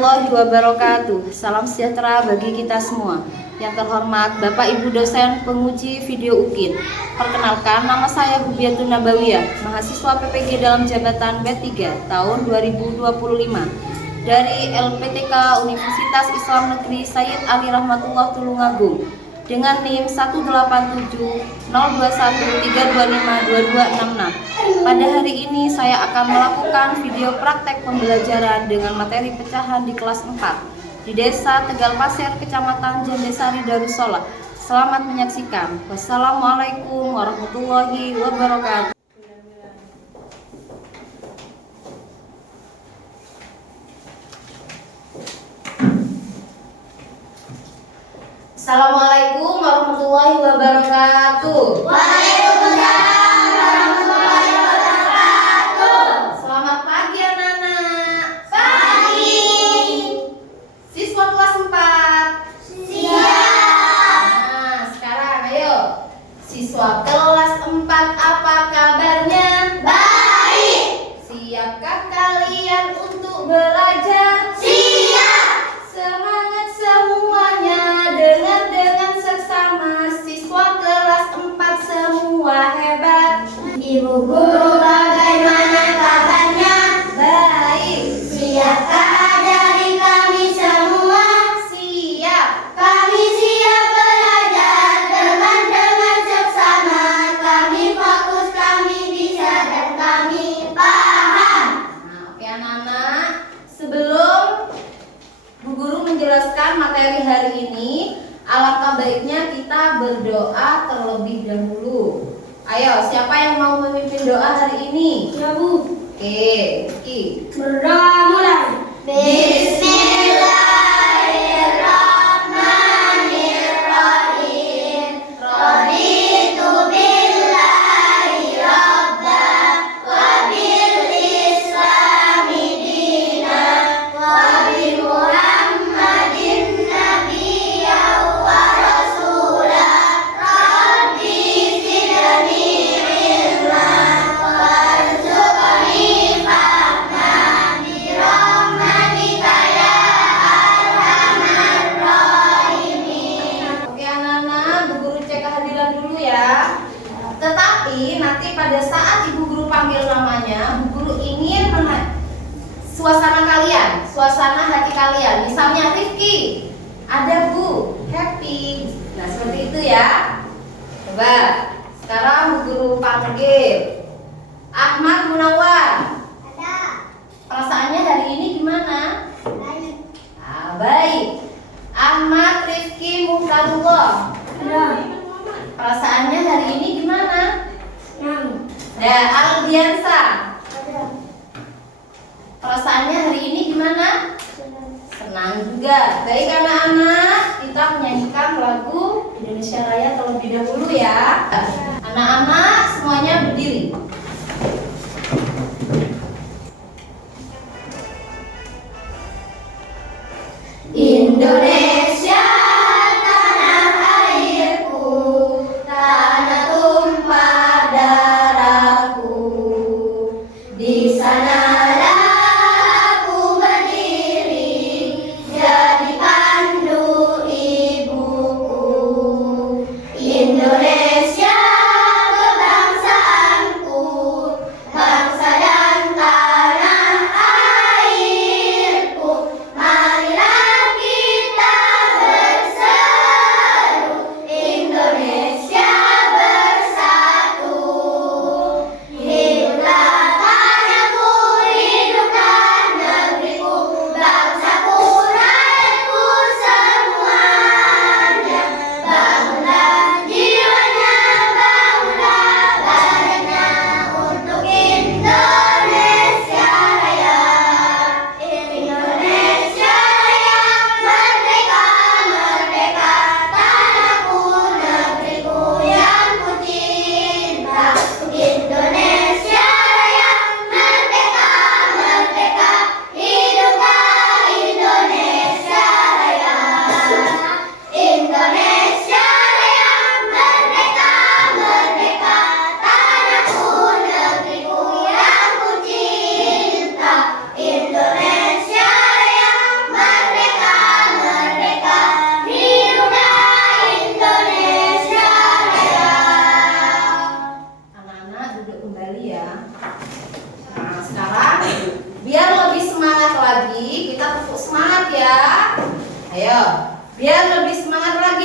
warahmatullahi wabarakatuh. Salam sejahtera bagi kita semua. Yang terhormat Bapak Ibu dosen penguji video UKIN. Perkenalkan, nama saya Hubiatun Nabawiyah, mahasiswa PPG dalam jabatan B3 tahun 2025 dari LPTK Universitas Islam Negeri Sayyid Ali Rahmatullah Tulungagung dengan NIM 1870213252266. Pada hari ini saya akan melakukan video praktek pembelajaran dengan materi pecahan di kelas 4 di Desa Tegal Pasir, Kecamatan Jandesari, Darussalam. Selamat menyaksikan. Wassalamualaikum warahmatullahi wabarakatuh. Assalamualaikum warahmatullahi wabarakatuh. Waalaikumsalam warahmatullahi wabarakatuh. Selamat pagi anak-anak. Pagi. Siswa kelas 4. Siap. Nah, sekarang ayo. Siswa kelas 4, apa kabarnya? Baik. Siapkah kalian untuk belajar? Siap. Semangat semuanya, dengar dengan seksama. Siswa kelas 4 semua hebat. Ibu guru bagaimana kabarnya? Baik. Siapkah dari kami semua? Siap. Kami siap belajar dengan seksama. Kami fokus, kami bisa dan kami paham. Nah, oke anak-anak. Sebelum Bu Guru menjelaskan materi hari ini, alangkah baiknya kita berdoa terlebih dahulu. Ayo, siapa yang mau memimpin doa hari ini? Ya Bu. Oke, Ki. Berdoa mulai. Bismillahirrahmanirrahim. Raditu billahi rabban wa bil islami dinan wa bi Muhammadin nabiyyan wa rasulah. Rabbi zidni ilman warzuqni fahman bi rahmatika ya arhamar rahimin. Oke anak-anak, Bu Guru cek kehadiran dulu ya. Tetapi nanti pada saat Ibu Guru panggil namanya, Bu Guru ingin suasana kalian, suasana hati kalian. Misalnya Rifki, ada Bu, happy. Nah seperti itu ya. Coba sekarang Bu Guru panggil Ahmad Munawar. Ada. Perasaannya hari ini gimana? Baik. Baik. Ahmad Rifki Mukhadullah. Ada. Perasaannya hari ini gimana? Senang. Nah, Aldiansa. Ada. Perasaannya hari ini gimana? Senang. Senang juga. Baik anak-anak, kita menyanyikan lagu Indonesia Raya terlebih dahulu ya. Anak-anak semuanya berdiri. Indonesia tanah airku, tanah tumpah darahku. Di sanalah aku berdiri, jadi pandu ibu.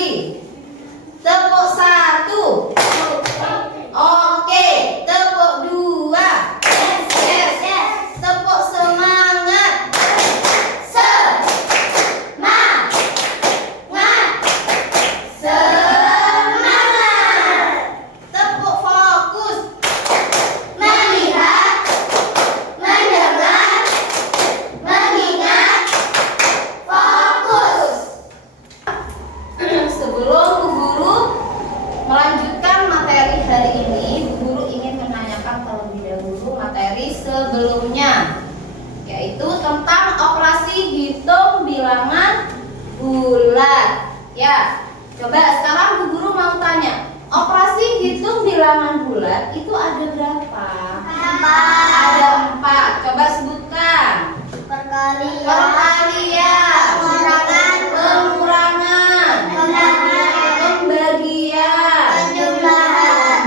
lagi. Tepuk 1. Oke, tepuk 2. Yes. Tepuk semangat. Semangat. Tepuk fokus. Melihat, mendengar, mengingat, fokus. Sebelum Bu Guru melanjutkan materi hari ini, Bu Guru ingin menanyakan terlebih dahulu materi sebelumnya, yaitu tentang operasi hitung bilangan bulat. Ya, coba sekarang Bu Guru mau tanya, operasi hitung bilangan bulat itu ada berapa? Ada 4. Coba sebutkan. Perkalian, pengurangan, pembagian, penjumlahan.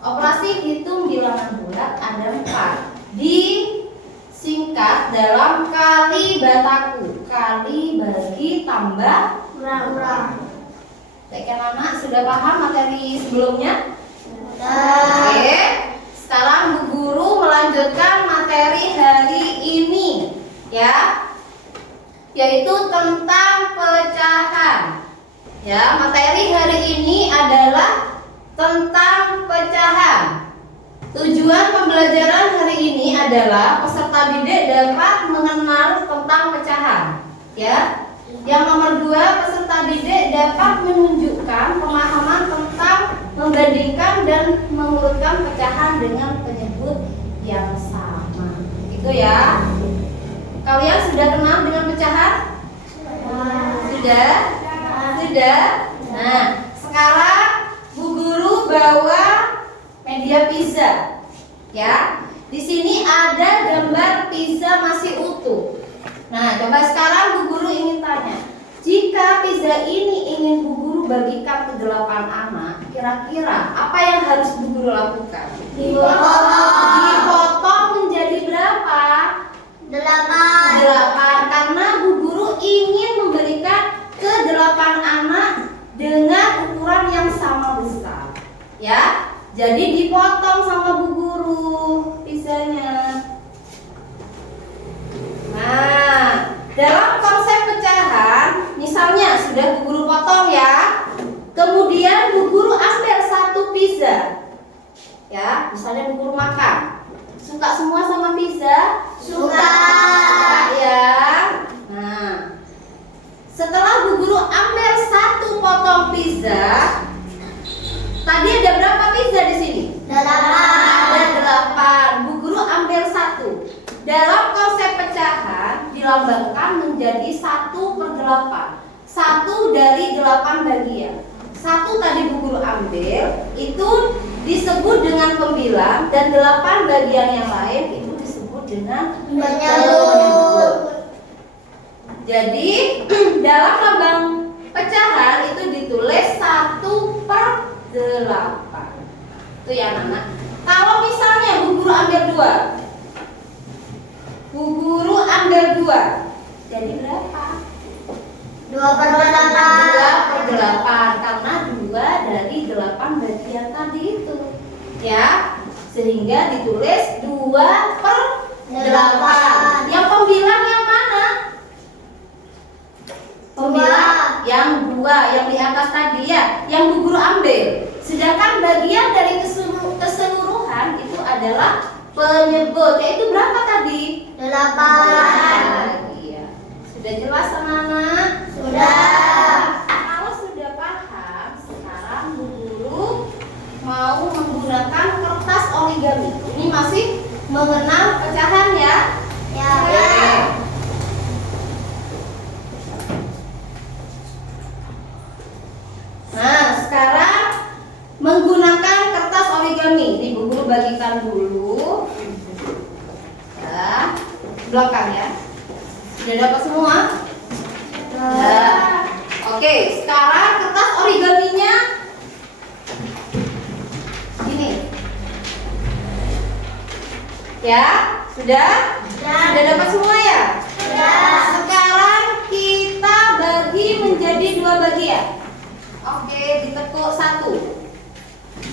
Operasi hitung bilangan bulat ada 4. Disingkat dalam kali bataku. Kali, bagi, tambah, Kurang. anak sudah paham materi sebelumnya? Oke. Sekarang Bu Guru melanjutkan materi hari ini, ya, yaitu tentang pecahan. Ya, materi hari ini adalah tentang pecahan. Tujuan pembelajaran hari ini adalah peserta didik dapat mengenal tentang pecahan. Ya, yang nomor 2, peserta didik dapat menunjukkan pemahaman tentang membandingkan dan mengurutkan pecahan dengan penyebut yang sama. Itu ya. Kalian sudah kenal dengan pecahan? Sudah? Nah, sekarang Bu Guru bawa media pizza. Ya. Di sini ada gambar pizza masih utuh. Nah, coba sekarang Bu Guru ingin tanya, jika pizza ini ingin Bu Guru bagikan ke 8 anak, kira-kira apa yang harus Bu Guru lakukan? Dipotong menjadi berapa? 8. Karena Bu Guru ingin memberikan ke 8 anak dengan ukuran yang sama besar. Ya, jadi dipotong sama Bu Guru pizzanya. Nah, dalam konsep pecahan, misalnya sudah Bu Guru potong ya, kemudian Bu Guru ambil 1 pizza. Ya, misalnya Bu Guru makan. Suka semua sama pizza? Suka. Ya. Nah, setelah Bu Guru ambil 1 potong pizza, tadi ada berapa pizza di sini? 8. Ada 8. Bu Guru ambil 1. Dalam konsep pecahan dilambangkan menjadi 1/8. 1 dari 8 bagian. 1 tadi Bu Guru ambil, itu disebut dengan pembilang, dan 8 bagian yang lain itu disebut dengan penyebut. Jadi dalam lambang pecahan itu ditulis 1/8. Itu ya anak-anak. Kalau misalnya Bu Guru ambil 2, Bu Guru ambil 2, jadi berapa? 2/8. Karena 2 dari 8 bagian tadi itu, ya, sehingga ditulis 2/8. Yang pembilang yang mana? Pembilang yang 2, yang di atas tadi ya, yang Bu Guru ambil. Sedangkan bagian dari keseluruhan itu adalah penyebut, yaitu berapa tadi? 8. Iya. Sudah jelas anak-anak? Sudah. Kalau sudah paham, sekarang Bu Guru mau menggunakan kertas origami. Ini masih mengenal pecahan ya? Ya. Oke. Nah, sekarang menggunakan kertas origami. Ini Bu Guru bagikan dulu. Ya, belakang ya. Sudah dapat semua? Nah, oke, sekarang kertas origaminya ini. Ya, sudah? Sudah dapat semua ya? Sudah. Sekarang kita bagi menjadi menjadi dua bagian. Oke, ditekuk 1.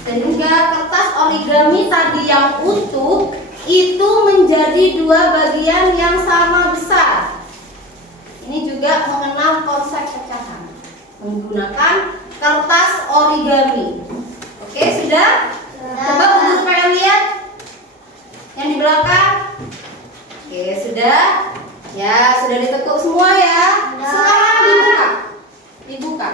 Sehingga kertas origami tadi yang utuh itu menjadi dua bagian yang sama besar. Ini juga mengenal konsep pecahan menggunakan kertas origami. Oke, sudah? Coba Bu pengen lihat yang di belakang. Oke, sudah? Ya, sudah ditekuk semua ya. Sekarang dibuka. Dibuka.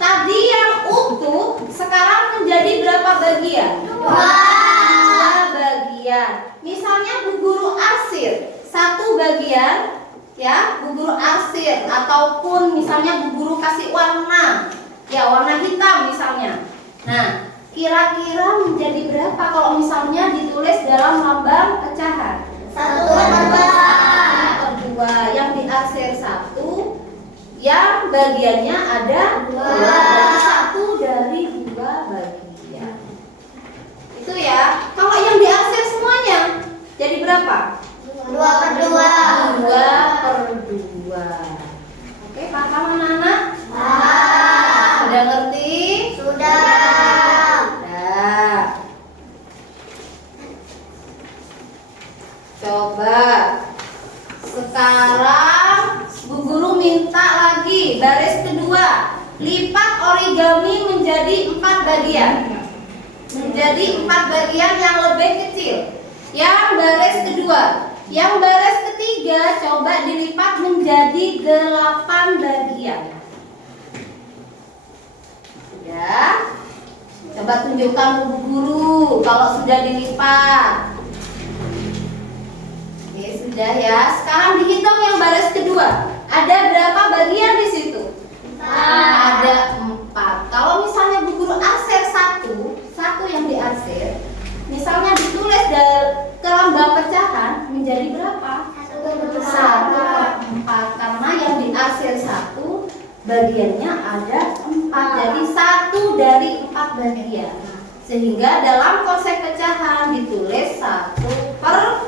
Tadi yang utuh sekarang menjadi berapa bagian? 2 bagian. Misalnya Bu Guru arsir 1 bagian, ya, Bu Guru arsir, ataupun misalnya Bu Guru kasih warna, ya, warna hitam misalnya. Nah, kira-kira menjadi berapa kalau misalnya ditulis dalam lambang pecahan? 1/2. Yang diarsir 1, yang bagiannya ada 2. Berarti 1 dari 2 bagian. Itu ya. Kalau yang diarsir semuanya jadi berapa? 2/2. 2/2. Oke, paham anak-anak? Sudah ngerti? Sudah. Nah, coba sekarang Bu Guru minta lagi baris kedua, lipat origami menjadi 4 bagian. Menjadi 4 bagian yang lebih kecil. Yang baris kedua. Yang baris ketiga coba dilipat menjadi 8 bagian. Ya. Coba tunjukkan Bu Guru kalau sudah dilipat. Oke, sudah ya. Sekarang dihitung yang baris kedua. Ada berapa bagian di situ? 4. Ada 4. Kalau misalnya Bu Guru arsir 1 yang diarsir, misalnya ditulis ke lambang pecahan menjadi berapa? 1/4. Karena yang diarsir 1 bagiannya ada 4. Jadi 1 dari 4 bagian. Sehingga dalam konsep pecahan ditulis 1/4.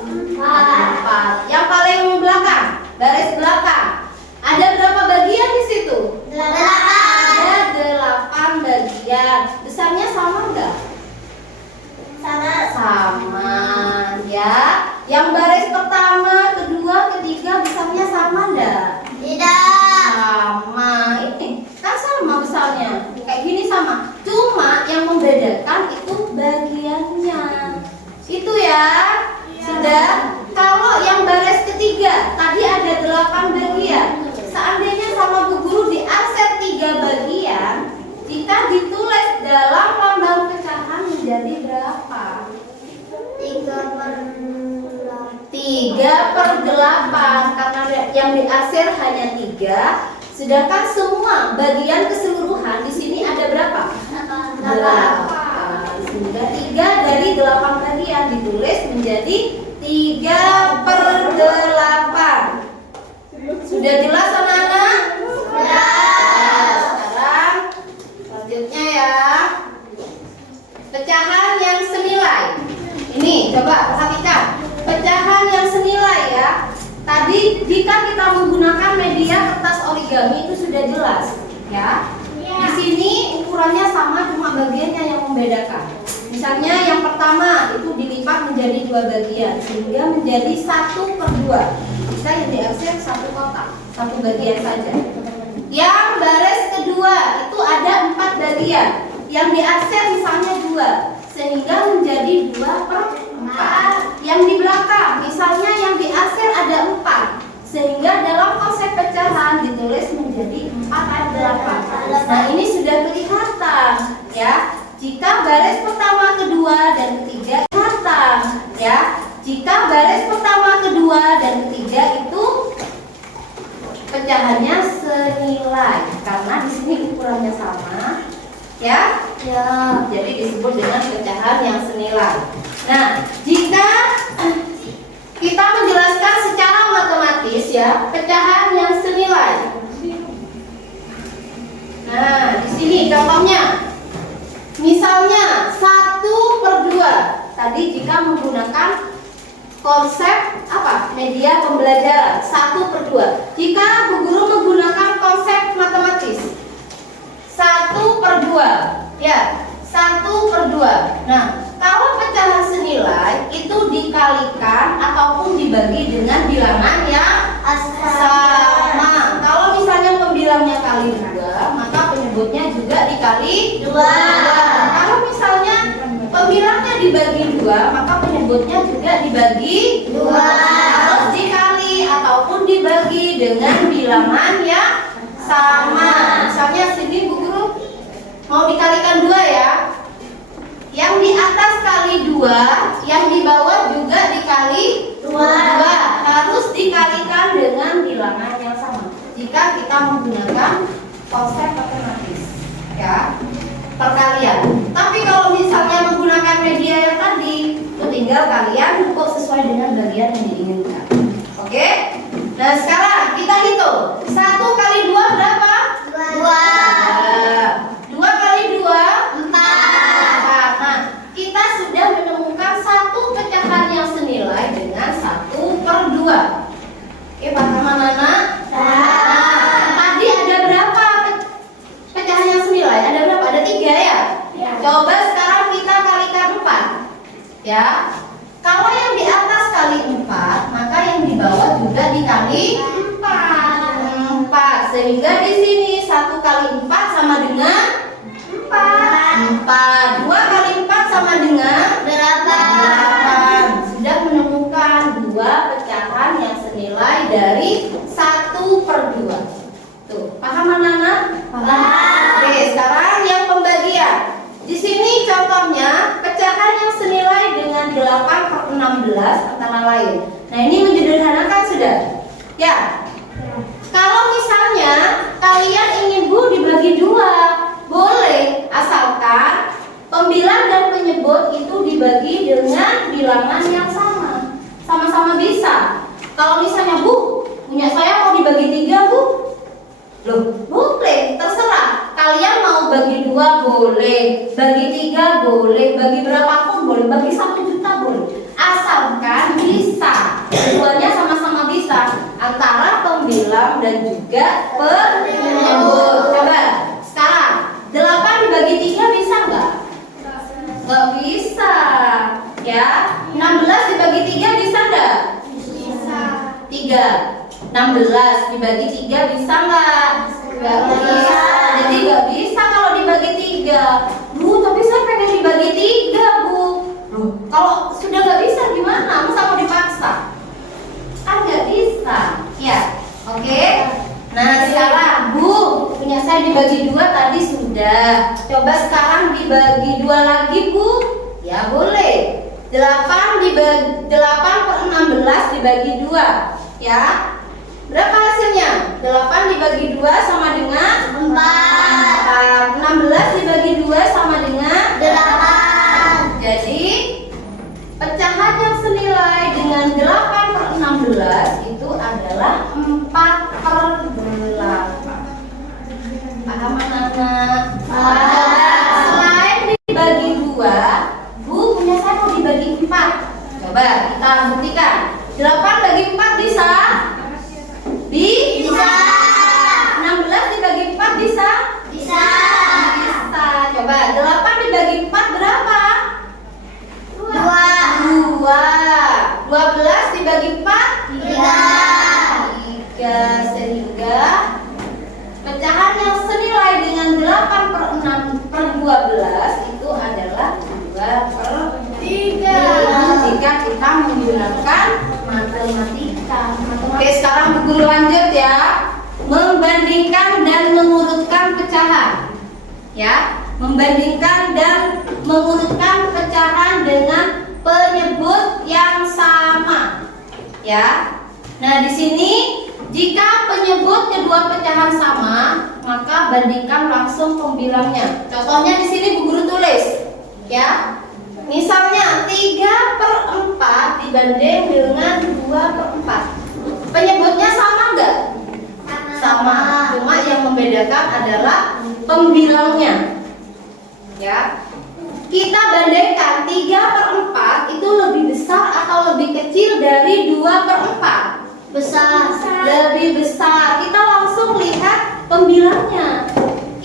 Yang paling belakang, baris belakang. Ada berapa bagian di situ? 8. Ada 8 bagian. Besarnya sama enggak? Sama ya. Yang baris pertama, kedua, ketiga besarnya sama enggak? Tidak. Sama. Ini kan sama besarnya. Kayak gini sama. Cuma yang membedakan itu bagiannya. Itu ya. Sudah. Kalau yang baris ketiga tadi ada 8 bagian. Seandainya sama Bu Guru diarsir 3 bagian, jika ditulis dalam lambang pecahan menjadi berapa? 3/8. Karena yang diarsir hanya 3, sedangkan semua bagian keseluruhan di sini ada berapa? 8. Sehingga 3 dari 8 bagian ditulis menjadi 3/8. Sudah jelas anak-anak? Sudah. Sekarang selanjutnya ya, pecahan yang senilai. Ini coba perhatikan, pecahan yang senilai ya. Tadi jika kita menggunakan media kertas origami itu sudah jelas ya. Di sini ukurannya sama, cuma bagiannya yang membedakan. Misalnya yang pertama itu dilipat menjadi 2 bagian sehingga menjadi 1/2. Bisa yang diarsir 1 kotak, 1 bagian saja. Yang baris kedua itu ada 4 bagian. Yang diarsir misalnya 2 sehingga menjadi 2/4. Yang di belakang misalnya yang diarsir ada 4 sehingga dalam konsep pecahan ditulis menjadi 4/8. Nah, ini sudah kelihatan ya. Jika baris pertama, kedua, dan ketiga kelihatan ya. Jika baris pertama, kedua, dan ketiga itu pecahannya senilai karena di sini ukurannya sama ya. Ya. Jadi disebut dengan pecahan yang senilai. Nah, jika kita menjelaskan secara matematis ya, pecahan yang senilai. Nah, di sini contohnya. Misalnya 1/2. Tadi jika menggunakan konsep apa? Media pembelajaran 1/2. Jika Bu Guru menggunakan konsep matematis. 1/2. Ya, 1/2. Nah, kalau pecahan senilai itu dikalikan ataupun dibagi dengan bilangan yang sama. Kalau misalnya pembilangnya kali 2, maka penyebutnya juga dikali 2. Kalau misalnya pembilangnya dibagi 2, maka penyebutnya juga dibagi 2. Harus dikali ataupun dibagi dengan bilangan yang sama. Misalnya sini Bu Guru mau dikalikan 2 ya. Yang di atas kali 2, yang di bawah juga dikali 2. Harus dikalikan dengan bilangan yang sama jika kita menggunakan konsep matematis, ya, perkalian. Tapi kalau misalnya menggunakan media yang tadi, itu tinggal kalian kok sesuai dengan bagian yang diinginkan. Oke? Nah, sekarang kita hitung. 1 kali 2 berapa? 2. 2 kali 2 4. Nah, kita sudah menemukan satu pecahan yang senilai dengan 1/2. Oke, paham anak-anak? Tadi ada berapa pecahan yang senilai? Ada berapa? Ada 3 ya? Coba sekarang kita kalikan 4. Ya. Kalau yang di atas kali 4, maka yang di bawah juga dikali 4. Sehingga di sini 1 kali 4 sama dengan 4. 2 kali 4 sama dengan 8. Sudah menemukan 2 pecahan yang senilai dari 1/2. Tuh, paham anak-anak? Paham. Oke, sekarang yang pembagian. Di sini contohnya pecahan yang senilai dengan 8/16 antara lain. Nah, ini menyederhanakan sudah. Ya. Kalau misalnya kalian ingin Bu dibagi 2, boleh, asalkan pembilang dan penyebut itu dibagi dengan bilangan yang sama. Sama-sama bisa. Kalau misalnya Bu, punya saya mau dibagi 3 Bu. Loh, boleh, terserah. Kalian mau bagi 2 boleh, bagi 3 boleh, bagi berapapun boleh, bagi 1 juta boleh. Asalkan bisa. Keduanya sama-sama bisa antara pembilang dan juga penyebut. Coba sekarang 8 dibagi 3 bisa nggak? Nggak bisa. Ya, 16 dibagi 3 bisa nggak? Bisa. 3. 16 dibagi 3 bisa nggak? Nggak bisa. Jadi nggak bisa kalau dibagi 3. Bu, tapi saya pengen dibagi 3 Bu. Kalau sudah nggak bisa gimana? Masa mau dipaksa? Kan nggak bisa. Ya, oke. Nah, sekarang Bu, punya saya dibagi 2 tadi sudah. Coba sekarang dibagi 2 lagi Bu. Ya boleh. 8/16 dibagi 2. Ya. Berapa hasilnya? 8 dibagi 2 sama dengan 4. 16 dibagi 2 sama dengan 8. Jadi pecahan yang senilai dengan 8/16 itu adalah 4/8. Paham anak-anak? Selain dibagi 2, Bu punya saya mau dibagi 4. Coba kita buktikan. 8 bagi 4 bisa? Bisa. 16 dibagi 4 bisa? Bisa. Coba 8 dibagi 4 berapa? 2. 12 dibagi 4? 3. Sehingga pecahan yang senilai dengan 8/6/12 itu adalah 2/3 jika kita menggunakan matematika. Oke, sekarang Bu Guru lanjut ya. Membandingkan dan mengurutkan pecahan. Ya, membandingkan dan mengurutkan pecahan dengan penyebut yang sama. Ya. Nah, di sini jika penyebut kedua pecahan sama, maka bandingkan langsung pembilangnya. Contohnya di sini Bu Guru tulis. Ya. Misalnya 3/4 dibanding dengan 2/4. Penyebutnya sama enggak? Sama. Cuma yang membedakan adalah pembilangnya. Ya. Kita bandingkan 3/4 itu lebih besar atau lebih kecil dari 2/4? Besar. Lebih besar. Kita langsung lihat pembilangnya.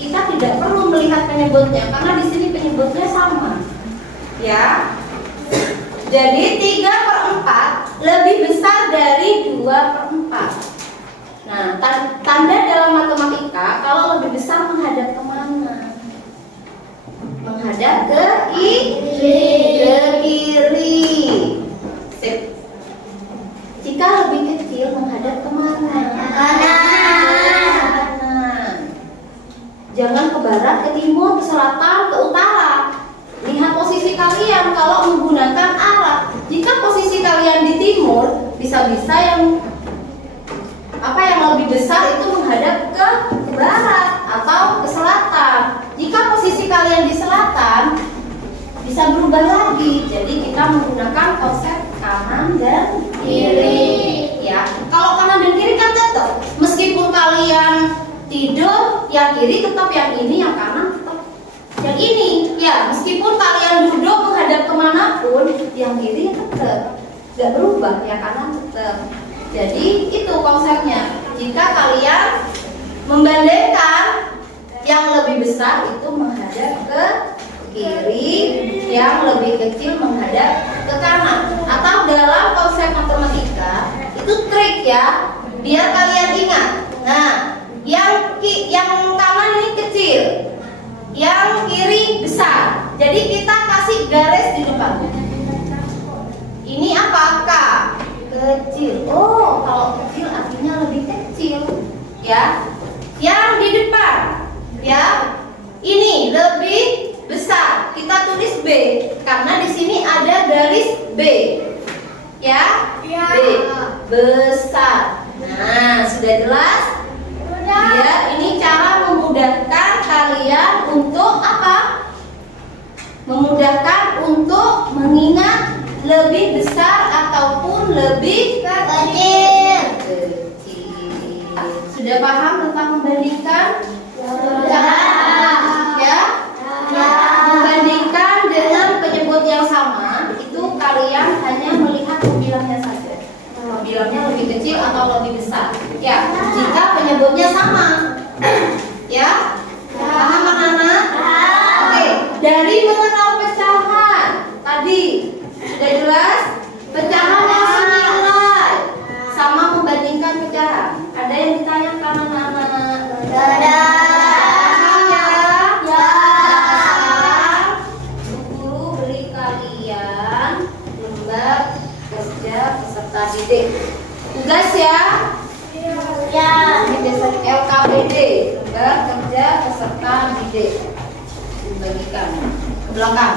Kita tidak perlu melihat penyebutnya karena di sini penyebutnya sama. Ya. Jadi 3/4 lebih besar dari 2/4. Nah, tanda dalam matematika kalau lebih besar menghadap kemana? Menghadap ke kiri. Sip. Jika lebih kecil menghadap kemana? Kanan. Jangan ke barat, ke timur, ke selatan, ke utara. Lihat posisi kalian kalau menggunakan arah. Jika posisi kalian di timur, bisa-bisa yang lebih besar itu menghadap ke barat atau ke selatan. Jika posisi kalian di selatan, bisa berubah lagi. Jadi kita menggunakan konsep kanan dan kiri. Ya, kalau kanan dan kiri kan tetap. Meskipun kalian tidur, yang kiri tetap yang ini, yang kanan tetap yang ini. Ya, meskipun kalian duduk menghadap kemanapun, yang kiri tetap nggak berubah, yang kanan tetap. Jadi itu konsepnya. Jika kalian membandingkan, yang lebih besar itu menghadap ke kiri, yang lebih kecil menghadap ke kanan. Atau dalam konsep matematika itu trik ya, biar kalian ingat. Nah, yang kanan ini kecil, yang kiri besar. Jadi kita kasih garis di depan. Ini apa? K. Kecil. Oh, kalau kecil artinya lebih kecil. Ya. Yang di depan. Ya. Ini lebih besar. Kita tulis B karena di sini ada garis B. Ya. B. Besar. Nah, sudah jelas? Ya, ini cara memudahkan kalian untuk apa? Memudahkan untuk mengingat lebih besar ataupun lebih kecil. Sudah paham tentang membandingkan? Ya? Membandingkan dengan penyebut yang sama, itu kalian hanya melihat pembilangnya saja. Pembilangnya lebih kecil atau lebih besar. Ya, jika penyebutnya sama. Ya? Paham anak-anak? Oke, dari mengenal pecahan tadi sudah jelas? Pecahan yang senilai sama membandingkan pecahan. Ada yang ditanyakan anak-anak? Paham ya? Bu Guru beri kalian lembar kerja peserta didik. Tugas ya? Ini besok LKPD, lembar kerja peserta didik. Dibagikan ke belakang.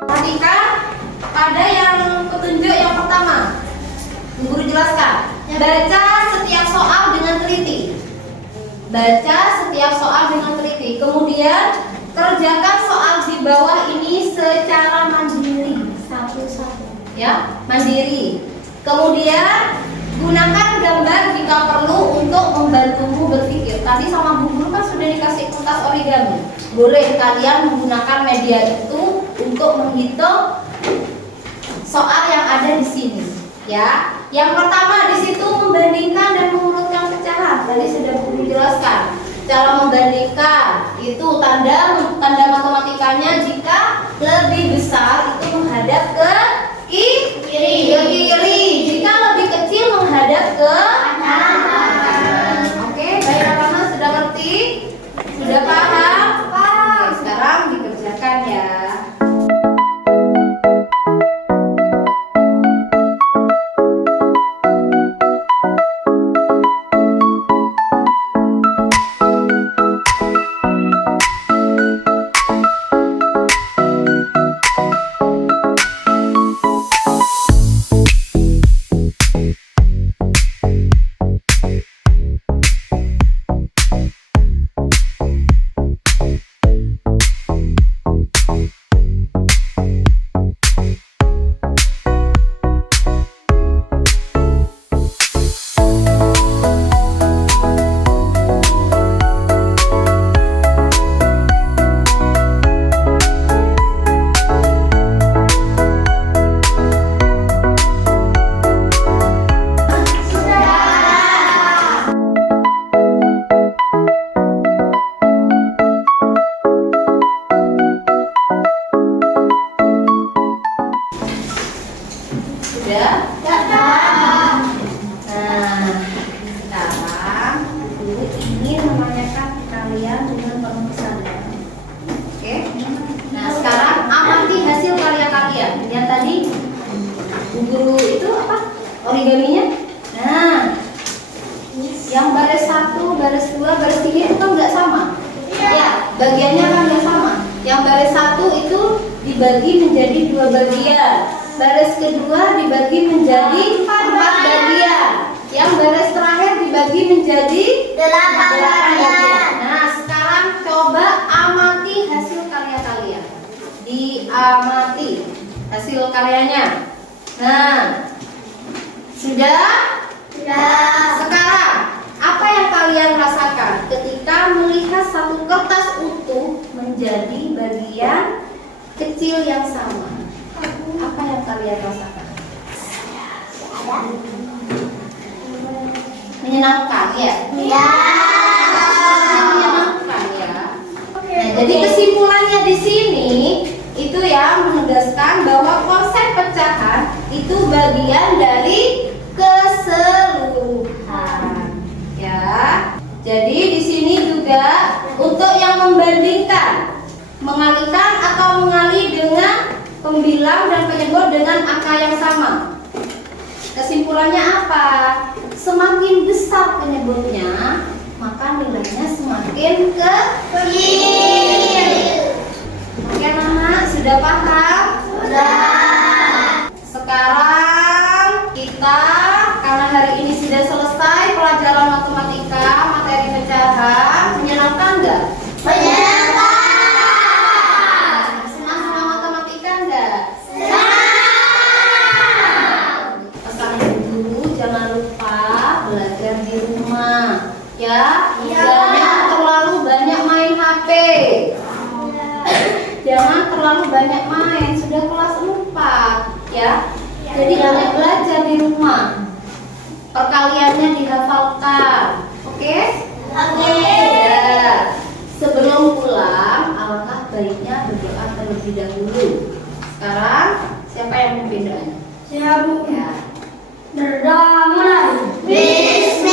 Perhatikan pada yang petunjuk yang pertama. Bu Guru jelaskan. Baca setiap soal dengan teliti. Baca setiap soal dengan teliti. Kemudian kerjakan soal di bawah ini secara mandiri, satu-satu. Ya, mandiri. Kemudian gunakan gambar jika perlu untuk membantumu berpikir. Tadi sama Bu Guru kan sudah dikasih kertas origami. Boleh kalian menggunakan media itu untuk menghitung soal yang ada di sini. Ya, yang pertama di situ membandingkan dan mengurutkan pecahan. Tadi sudah Bu Guru jelaskan. Cara membandingkan itu tanda matematikanya jika lebih besar itu menghadap ke kiri. Jika lebih kecil menghadap ke kanan. Oke, baik anak-anak sudah ngerti? Sudah paham? Oke, sekarang dikerjakan ya. Origaminya? Nah, yang baris 1, baris 2, baris 3 itu kan nggak sama. Ya, bagiannya kan nggak sama. Yang baris 1 itu dibagi menjadi 2 bagian. Baris kedua dibagi menjadi 4 bagian. Yang baris terakhir dibagi menjadi 8 bagian. Nah, sekarang coba amati hasil karya kalian. Diamati hasil karyanya. Nah, sudah? Sudah. Sekarang, apa yang kalian rasakan ketika melihat satu kertas utuh menjadi bagian kecil yang sama? Apa yang kalian rasakan? Menyenangkan ya? Ya. Menyenangkan ya. Nah, jadi kesimpulannya di sini itu ya menegaskan bahwa konsep pecahan itu bagian dari keseluruhan. Ya. Jadi di sini juga untuk yang membandingkan, mengalihkan atau mengalih dengan pembilang dan penyebut dengan angka yang sama. Kesimpulannya apa? Semakin besar penyebutnya, maka nilainya semakin kecil. Oke anak, sudah paham? Sudah. Sekarang kita, karena hari ini sudah selesai pelajaran matematika, materi pecahan, menyenangkan nggak? Menyenangkan. Senang sama matematika nggak? Senang. Pesan guru, jangan lupa belajar di rumah, ya. Ya. Jangan terlalu banyak main HP. Jangan terlalu banyak main, sudah kelas 4 ya. Jadi banyak belajar di rumah. Perkaliannya dihafalkan. Oke? Oke. Ya. Sebelum pulang, alangkah baiknya berdoa terlebih dahulu. Sekarang siapa yang memimpin doanya? Siap. Ya. Berdoa mulai. Bismillah.